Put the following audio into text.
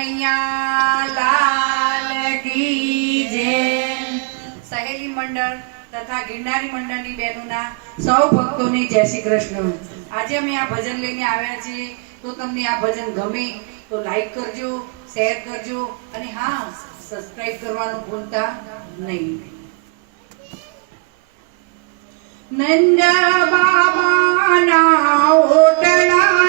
કનૈયા લાલ કી જય। સહેલી મંડળ તથા ગિરનારી મંડળની બહેનોના સૌ ભક્તોને જય શ્રી કૃષ્ણ। આજે અમે આ ભજન લઈને આવ્યા છીએ, તો તમને આ ભજન ગમે તો લાઈક કરજો, શેર કરજો અને હા, સબસ્ક્રાઇબ કરવાનું ભૂલતા નહીં। નંદ બાબાના ઓટલા